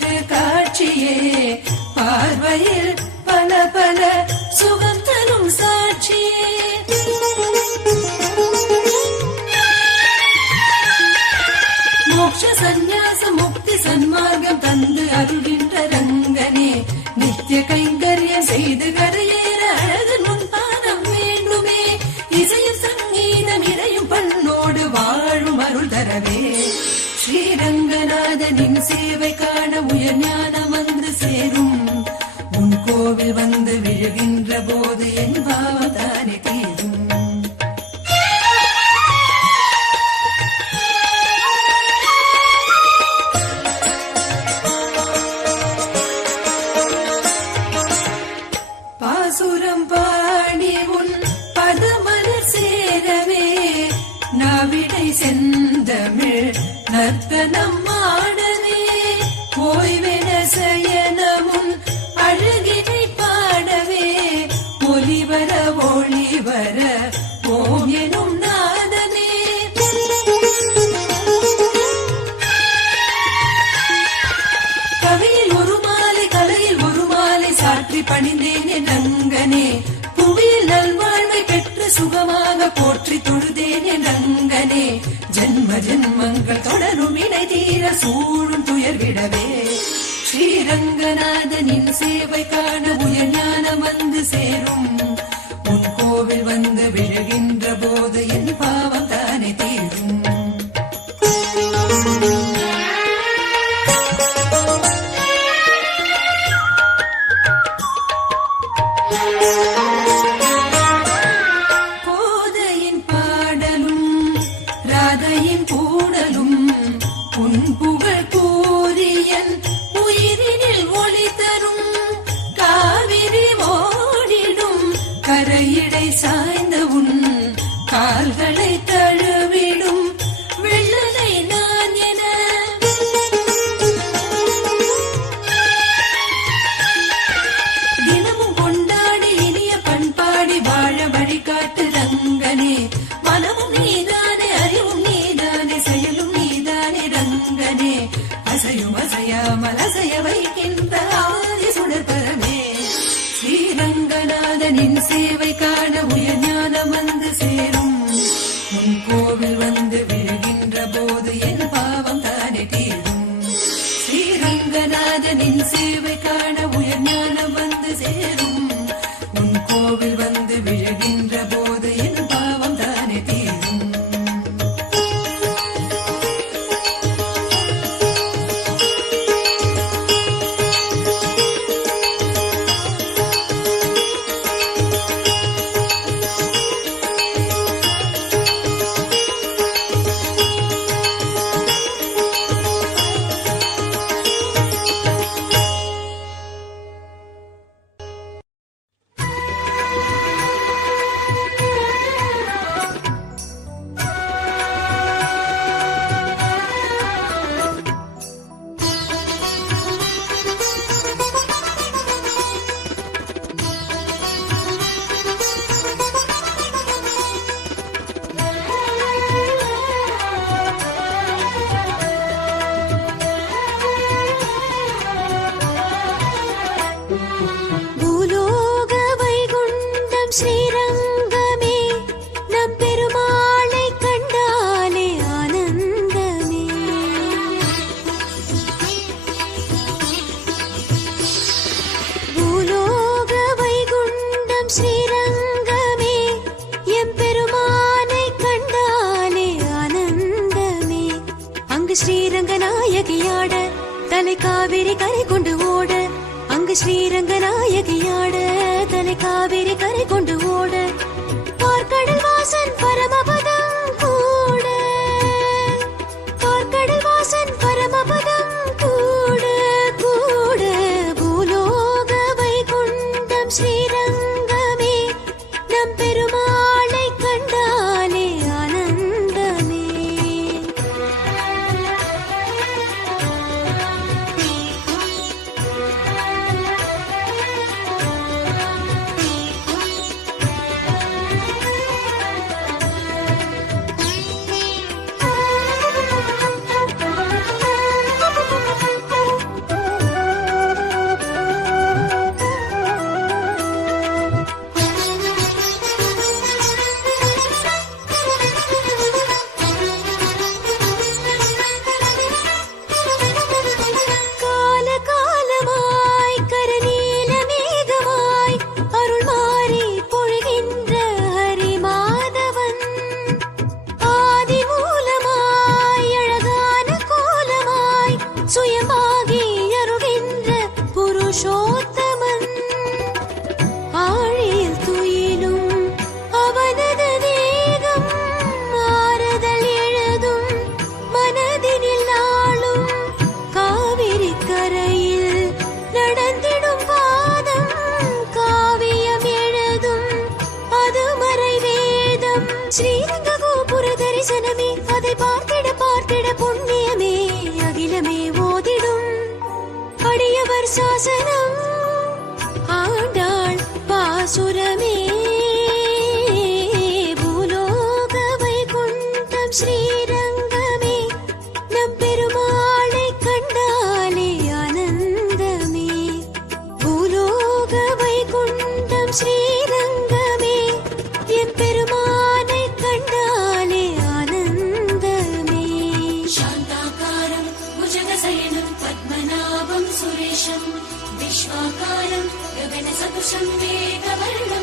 திரு காட்சியே. பார்வையில் பல பல சுகம் தரும் சாட்சியே. மோட்ச சந்நியாச முக்தி சன்மார்க்கம் தந்து அருள்கின்ற ரங்கனே. நித்திய கைங்கரியம் செய்து கோவில் வந்து விழுகின்ற போது என் பாவம் தானே தீரும். பாசுரம் பாடி உன் பதமலர் சேரவே நாவிடை செந்தமிழ் நர்த்தனம் தீர சூழும் துயர்விடவே ஸ்ரீரங்கநாதனின் சேவை காண உயர் ஞானம் அங்கனே அசையும் அசையாமல் அசைய வைக்கின்ற ஆதி சுடர்பரமே. ஸ்ரீரங்கநாதனின் சேவை காண உயர் ஞானம் வந்து சேரும். உன் கோவில் வந்து தலை காவேரி கரை கொண்டு ஓட. அங்கு ஸ்ரீரங்க நாயகியாட தலை காவேரி கரை கொண்டு ஓட. பார்க்கடல் வாசன் பரமபர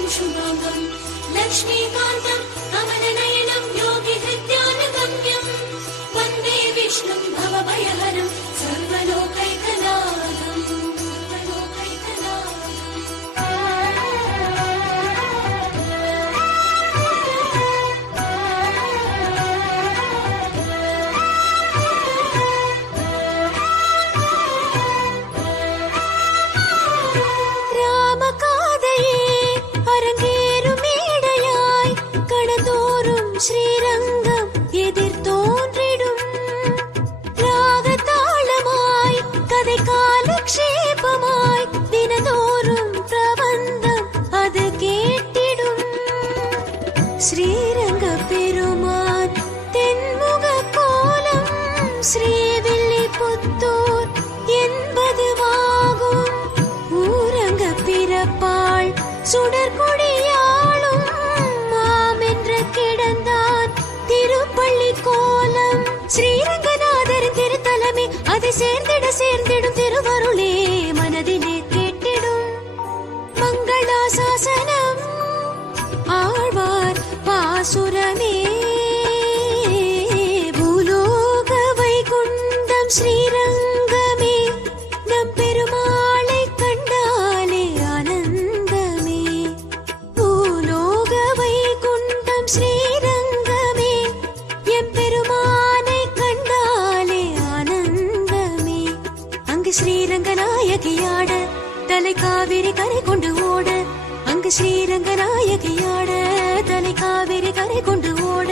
शुभाङ्गम् लक्ष्मीकान्तम् कमलनयनम् योगिहृद्यानगम्यम् वन्दे विष्णुम् भवभयहरम् सर्वलोकैकनाथम् பெருமான் தென்முக கோலம் ஸ்ரீவில்லிபுத்தூர் என்பதுவாகும். ஊரங்க பிறப்பாள் சுடற்கொடியாளும் மாமென்று கிடந்தான். திருப்பள்ளி கோலம் திருத்தலமே அதை பாசுரமே பூலோக வைகுண்டம் ஸ்ரீரங்கமே நம் பெருமாளை கண்டாலே ஆனந்தமே. பூலோக வைகுண்டம் ஸ்ரீரங்கமே எம் பெருமானை கண்டாலே ஆனந்தமே. அங்கு ஸ்ரீரங்கநாயகியாட தலை காவிரி கரை கொண்டு ஓட அங்கு ஸ்ரீரங்க நாயகியோட தலை காவிரி கரை கொண்டு ஓட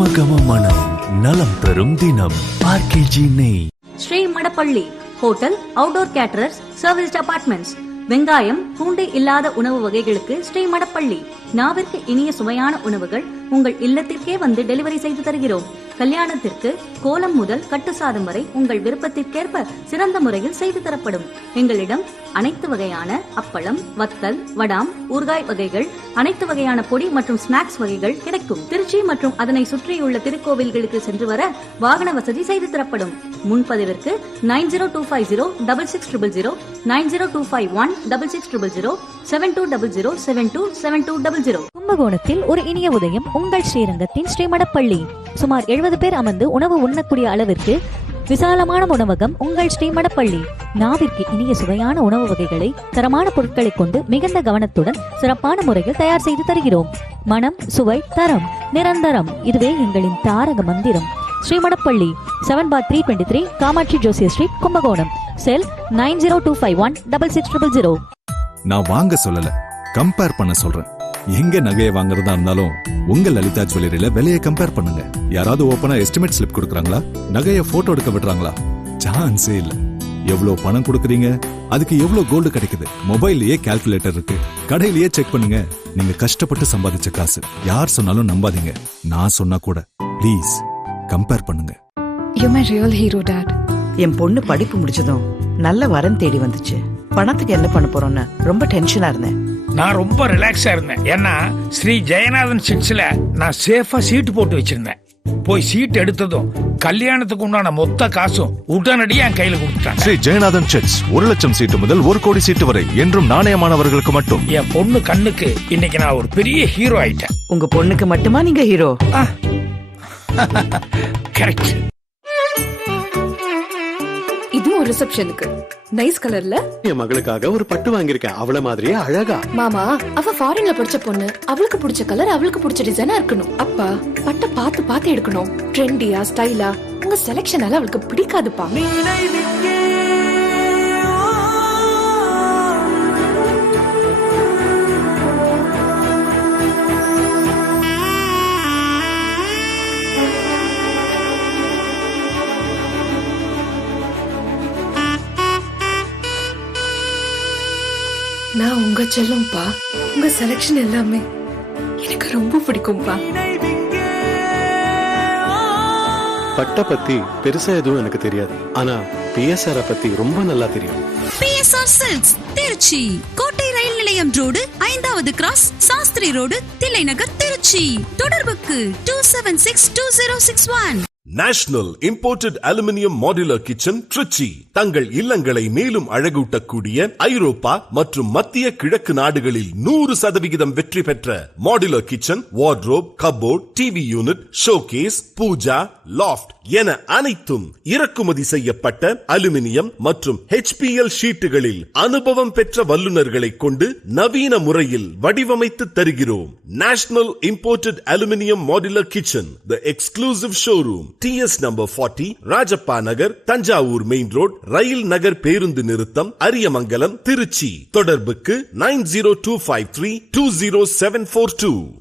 ஆர்கேஜி நலம் தரும் தினம். ஆர்கேஜி நெய். Shri Madappalli hotel outdoor caterers service apartments வெங்காயம் பூண்டு இல்லாத உணவு வகைகளுக்கு ஸ்ரீ மடப்பள்ளி. நாவிற்கு இனிய சுவையான உணவுகள் உங்கள் இல்லத்திற்கே வந்து டெலிவரி செய்து தருகிறோம். கல்யாணத்திற்கு கோலம் முதல் கட்டு சாதம் வரை உங்கள் விருப்பத்திற்கேற்ப சிறந்த முறையில் செய்து தரப்படும். எங்களிடம் அனைத்து வகையான அப்பளம் வத்தல் வடாம் ஊறுகாய் வகைகள் அனைத்து வகையான பொடி மற்றும் ஸ்நாக்ஸ் வகைகள் கிடைக்கும். திருச்சி மற்றும் அதனை சுற்றியுள்ள திருக்கோவில்களுக்கு சென்று வர வாகன வசதி செய்து தரப்படும். முன்பதிவிற்கு nine zero two five zero double six triple zero nine zero two five one double six triple zero seven two double zero seven two seven two double zero. கும்பகோணத்தில் ஒரு இனிய உதயம் உங்கள் ஸ்ரீரங்கத்தின் ஸ்ரீமடப்பள்ளி. சுமார் எழுபது பேர் அமர்ந்து உணவு உண்ணக்கூடிய அளவிற்கு விசாலமான உணவகம் உங்கள் ஸ்ரீமடப்பள்ளி. நாவிற்கு இனிய சுவையான உணவு வகைகளை தரமான பொருட்களை கொண்டு மிகுந்த கவனத்துடன் சிறப்பான முறையில் தயார் செய்து தருகிறோம். மனம் சுவை தரம் நிரந்தரம். இதுவே எங்களின் தாரக மந்திரம். Srimadappalli seven four three twenty three Kamakshi ஜோசிய street Kumbakonam. Cell nine zero two five one double six triple zero நான் வாங்க சொல்லல கம்பேர் பண்ண சொல்றேன். எங்க நகையை வாங்குறதா இருந்தாலும் உங்க லலிதா ஜுவல்லரியில விலையை கம்பேர் பண்ணுங்க. யாராவது ஓப்பனா எஸ்டிமேட் ஸ்லிப் கொடுக்குறாங்களா? நகைய போட்டோ எடுக்க விடுறாங்களா? சான்ஸே இல்ல. எவ்வளவு பணம் கொடுக்குறீங்க? அதுக்கு எவ்வளவு கோல்டு கிடைக்குது? மொபைல்லயே கால்குலேட்டர் இருக்கு. கடையிலேயே செக் பண்ணுங்க. நீங்க கஷ்டப்பட்டு சம்பாதிச்ச காசு. யார் சொன்னாலும் நம்பாதீங்க. நான் சொன்னா கூட. ப்ளீஸ் கம்பேர் பண்ணுங்க. You my real hero dad என் பொண்ணு படிப்பு முடிச்சதும் நல்ல வரன் தேடி வந்துச்சு. பணத்துக்கு என்ன பண்ண போறோம்னு ரொம்ப டென்ஷனா இருந்தேன். நான் ரொம்ப ரிலாக்ஸா இருந்தேன். ஏன்னா ஸ்ரீ ஜெயநாதன் சிட்ஸ்ல நான் சேஃபா சீட்டு போட்டு வச்சிருந்தேன். போய் சீட் எடுத்ததும் கல்யாணத்துக்கு உண்டான மொத்த காசும் உடனடியா என் கையில கொடுத்துட்டாங்க. ஸ்ரீ ஜெயநாதன் செட்ஸ் ஒரு லட்சம் சீட்டு முதல் ஒரு கோடி சீட்டு வரை என்றும் நாணயமானவர்களுக்கு மட்டும். என் பொண்ணு கண்ணுக்கு இன்னைக்கு நான் ஒரு பெரிய ஹீரோ ஆயிட்டேன். உங்க பொண்ணுக்கு மட்டுமா நீங்க ஹீரோ கரெக்ட் இது ஒரு ரிசப்ஷனுக்கு நைஸ் கலர்ல என் மகளுக்காக ஒரு பட்டு வாங்கியிருக்கேன். அவள மாதிரியே அழகா. மாமா அவ ஃபாரின்ல படிச்ச பொண்ணு. அவளுக்கு பிடிச்ச கலர் அவளுக்கு பிடிச்ச டிசைனா இருக்கணும். அப்பா பட்ட பார்த்து பார்த்து எடுக்கணும். ட்ரெண்டியா ஸ்டைலா உங்க செலெக்ஷனால அவளுக்கு பிடிக்காதுப்பா. செல்லும்பா உங்க செலெக்ஷன் எல்லாமே எனக்கு ரொம்ப பிடிக்கும்பா. பட்ட பத்தி பெருசா எதுவும் எனக்கு தெரியாது. ஆனா பிஎஸ்ஆர் பத்தி ரொம்ப நல்லா தெரியும். PSR silks Trichy. கோட்டை ரயில் நிலையம் ரோடு ஐந்தாவது கிராஸ் சாஸ்திரி ரோடு தில்லைநகர் திருச்சி. தொடர்புக்கு two seven six two zero six one national imported aluminium modular kitchen Trichy தங்கள் இல்லங்களை மேலும் அழகூட்டக்கூடிய ஐரோப்பா மற்றும் மத்திய கிழக்கு நாடுகளில் நூறு சதவிகிதம் வெற்றி பெற்ற modular kitchen wardrobe cupboard TV unit showcase pooja loft என அனைத்தும் இறக்குமதி செய்யப்பட்ட அலுமினியம் மற்றும் ஹெச்பிஎல் ஷீட்டுகளில் அனுபவம் பெற்ற வல்லுநர்களை கொண்டு நவீன முறையில் வடிவமைத்து தருகிறோம். National imported aluminium modular kitchen the exclusive showroom TS number forty Rajappa Nagar Thanjavur main road rail Nagar பேருந்து நிறுத்தம் அரியமங்கலம் திருச்சி. தொடர்புக்கு nine zero two five three two zero seven four two.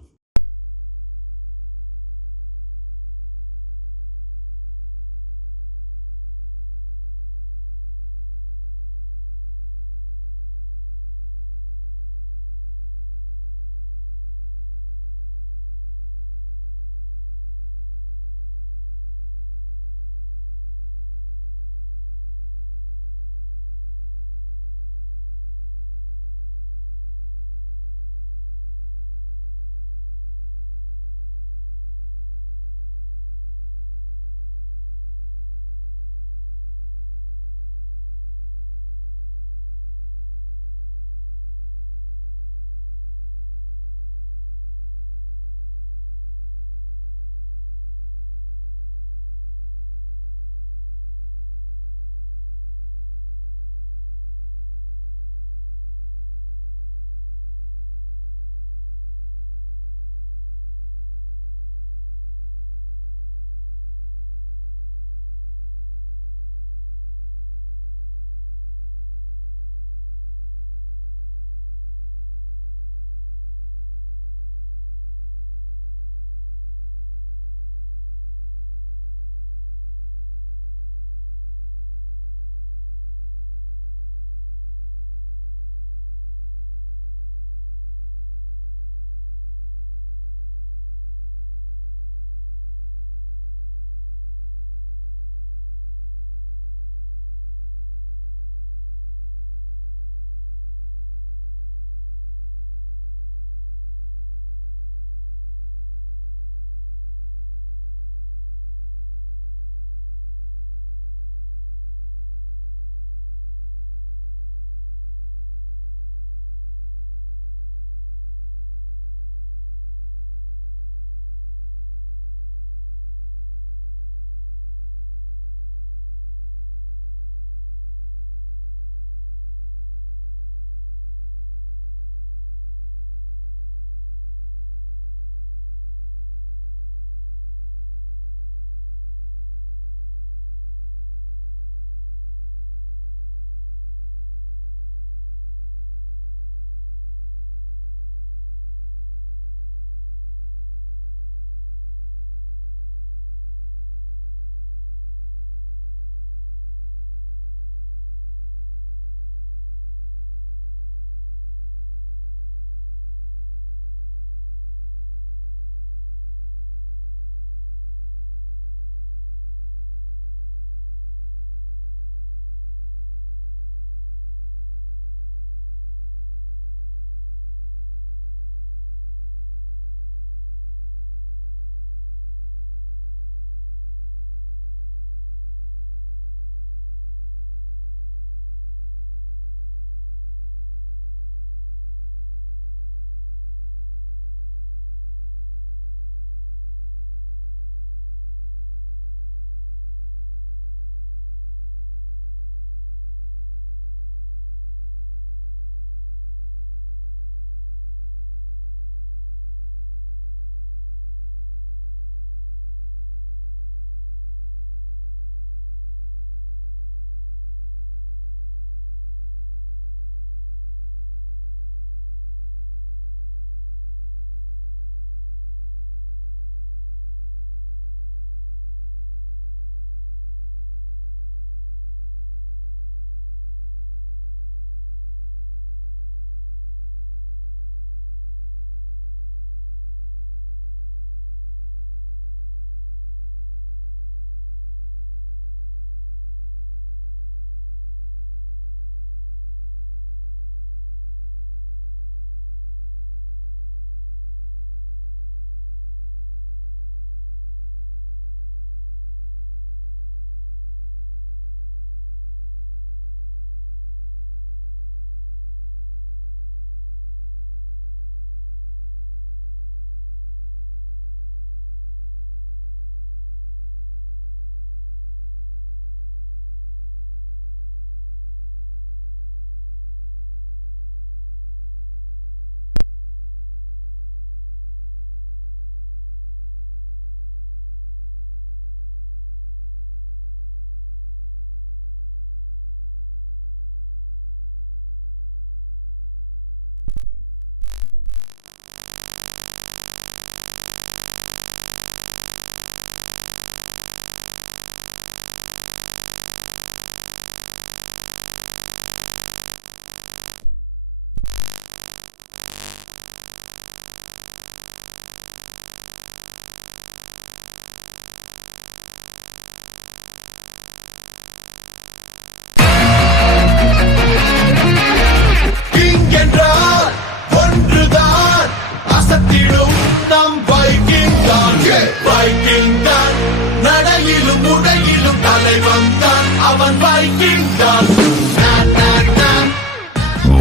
Viking தான் நடையிலும் உடையிலும் தலைவன் தான் அவன் வைக்கிங் தான்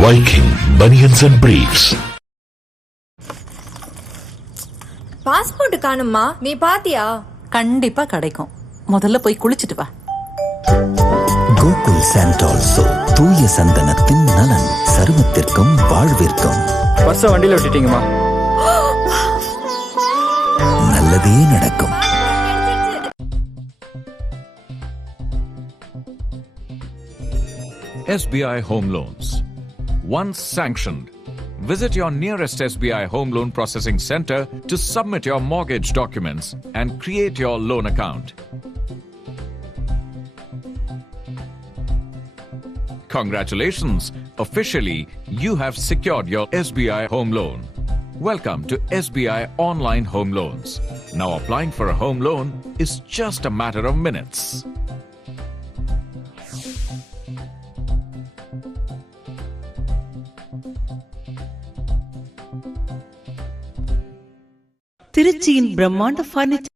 Viking banians and briefs passport காணுமா நீ பாத்தியா? கண்டிப்பா கிடைக்கும். முதல்ல போய் குளிச்சிட்டு வா. கோகுல் சாண்டால்சோ தூய சந்தனத்தின் நலன் சருமத்திற்கும் வாழ்விற்கும். பர்ஸ வண்டியில விட்டுட்டீங்கம்மா. நல்லதே நடக்கும் SBI Home Loans. Once sanctioned, visit your nearest SBI Home Loan Processing Center to submit your mortgage documents and create your loan account. Congratulations! Officially, you have secured your SBI home loan. Welcome to SBI Online Home Loans. Now, applying for a home loan is just a matter of minutes. திருச்சியின் பிரம்மாண்ட furniture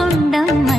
കൊണ്ടം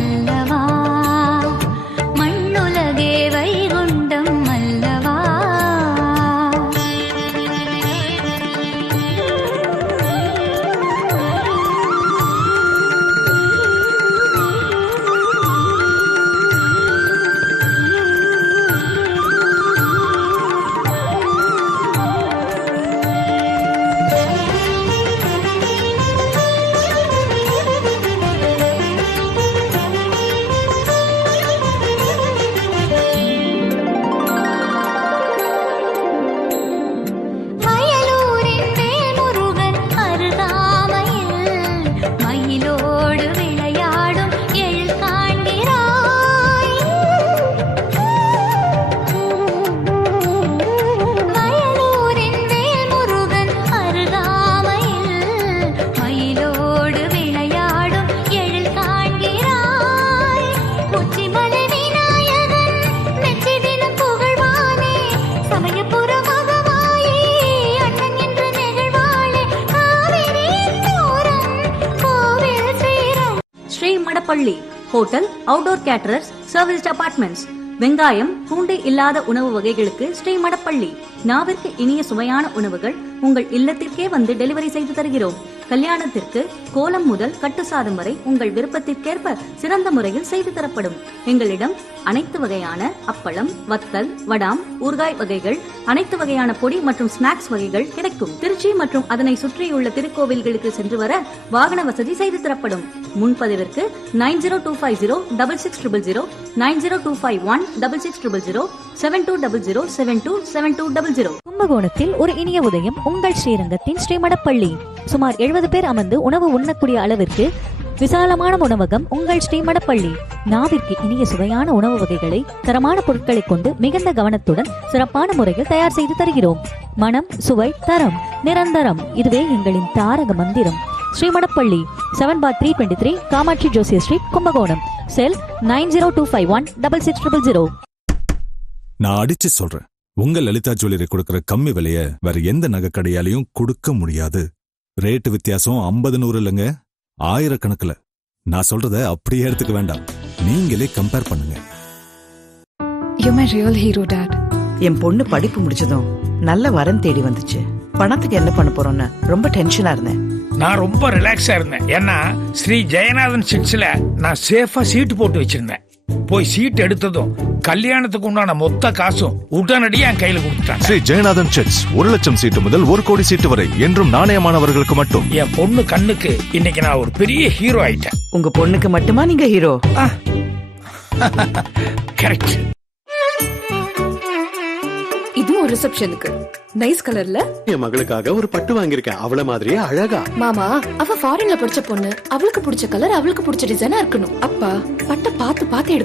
hotel outdoor caterers service apartments வெங்காயம் பூண்டு இல்லாத உணவு வகைகளுக்கு ஸ்ரீ மடப்பள்ளி. நாவிற்கு இனிய சுவையான உணவுகள் உங்கள் இல்லத்திற்கே வந்து டெலிவரி செய்து தருகிறோம். கல்யாணத்திற்கு கோலம் முதல் கட்டு சாதம் வரை உங்கள் விருப்பத்திற்கேற்ப சிறந்த முறையில் செய்து தரப்படும். எங்களிடம் அனைத்து வகையான அப்பளம் வத்தல் வடாம் ஊர்காய் வகைகள் அனைத்து வகையான பொடி மற்றும் ஸ்நாக்ஸ் வகைகள் கிடைக்கும். திருச்சி மற்றும் அதனை சுற்றியுள்ள திருக்கோவில்களுக்கு சென்று வர வாகன வசதி செய்து தரப்படும். முன்பதிவிற்கு nine zero two five zero double six triple zero nine zero two five one double six triple zero seven two double zero seven two seven two double zero கும்பகோணத்தில் ஒரு இனிய உதயம் உங்கள் ஸ்ரீரங்கத்தின் ஸ்ரீமடப்பள்ளி சுமார் எழுபது இருபது பேர் அமர்ந்து உணவு உண்ணக்கூடிய அளவிற்கு விசாலமான உணவகம் உங்கள் ஸ்ரீமடப்பள்ளி. நாவிற்கு இனிய சுவையான உணவு வகைகளை தரமான பொருட்களை கொண்டு மிகுந்த கவனத்துடன் சிறப்பான முறையில் தயார் செய்து தருகிறோம். மனம் சுவை தரம் நிரந்தரம். இதுவே எங்களின் தாரக மந்திரம். Srimadappalli seven four three twenty three Kamakshi ஜோசிய street Kumbakonam. Cell nine zero two five one double six triple zero நான் அடிச்சு சொல்றேன். உங்க லலிதா ஜுவல்லரி கொடுக்கிற கம்மி விலைய வேற எந்த நகை கடையாலையும் கொடுக்க முடியாது. ரேட்டு வித்தியாசம் ஐம்பது நூறு இல்லைங்க. ஆயிரக்கணக்குல. நான் சொல்றத அப்படியே எடுத்துக்க வேண்டாம். நீங்களே கம்பேர் பண்ணுங்க. You my real hero dad என் பொண்ணு படிப்பு முடிச்சதும் நல்ல வரன் தேடி வந்துச்சு. பணத்துக்கு என்ன பண்ண போறோம்னு ரொம்ப டென்ஷனா இருந்தேன். நான் ரொம்ப ரிலாக்ஸா இருந்தேன். ஏன்னா ஸ்ரீ ஜெயநாதன் சிக்ஸ்ல நான் சேஃபா சீட்டு போட்டு வச்சிருந்தேன். போய் சீட் எடுத்ததும் கல்யாணத்துக்கு உண்டான மொத்த காசும் உடனடியே என் கையில கொடுத்துட்டாங்க. ஸ்ரீ ஜெயநாதன் செட்ஸ் ஒரு லட்சம் சீட்டு முதல் ஒரு கோடி சீட்டு வரை என்றும் நாணயமானவர்களுக்கு மட்டும். என் பொண்ணு கண்ணுக்கு இன்னைக்கு நான் ஒரு பெரிய ஹீரோ ஆயிட்டேன். உங்க பொண்ணுக்கு மட்டுமா நீங்க ஹீரோ கரெக்ட் இதுவும் ரிசப்ஷனுக்கு நைஸ் கலர்ல என் மகளுக்காக ஒரு பட்டு வாங்கியிருக்கேன். அவள மாதிரியே அழகா. மாமா அவ ஃபாரின்ல படிச்ச பொண்ணு. அவளுக்கு பிடிச்ச கலர் அவளுக்கு பிடிச்ச டிசைனா இருக்கணும். அப்பா பட்டை பார்த்து பார்த்து